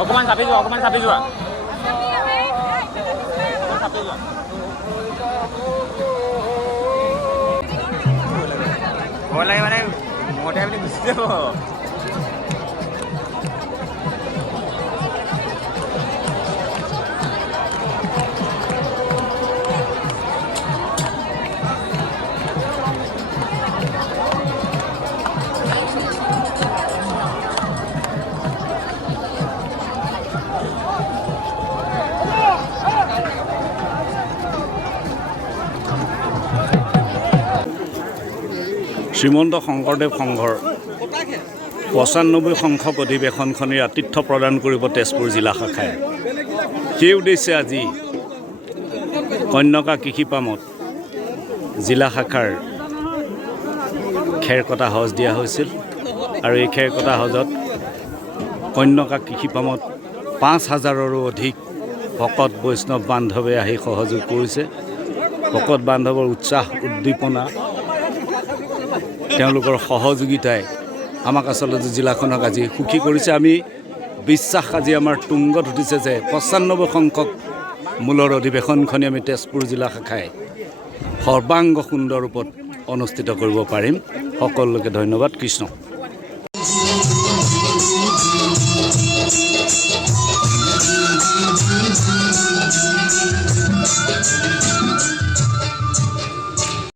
অকমান চাপি যোৱা অকমান চাপি যোৱা ভয় লাগে মানে মতে আপুনি গুচি যাব শ্ৰীমন্ত শংকৰদেৱ সংঘৰ ৯৫ সংখ্যক অধিৱেশনখনিৰ আতিথ্য প্ৰদান কৰিব তেজপুৰ জিলা শাখাই। সেই উদ্দেশ্যে আজি কন্যকা কৃষি পামত জিলা শাখাৰ খেৰকটা সজ দিয়া হৈছিল আৰু এই খেৰকটা সজত কন্যকা কৃষি পামত ৫,০০০ৰো অধিক ভকত বৈষ্ণৱ বান্ধৱে আহি সহযোগ কৰিছে। ভকত বান্ধৱৰ উৎসাহ উদ্দীপনা তেওঁলোকৰ সহযোগিতাই আমাক আচলতে জিলাখনক আজি সুখী কৰিছে। আমি বিশ্বাস আজি আমাৰ তুংগত উঠিছে যে ৯৫ সংখ্যক মূলৰ অধিৱেশনখনি আমি তেজপুৰ জিলা শাখাই সৰ্বাংগ সুন্দৰ ৰূপত অনুষ্ঠিত কৰিব পাৰিম। সকলোকে ধন্যবাদ। কৃষ্ণ।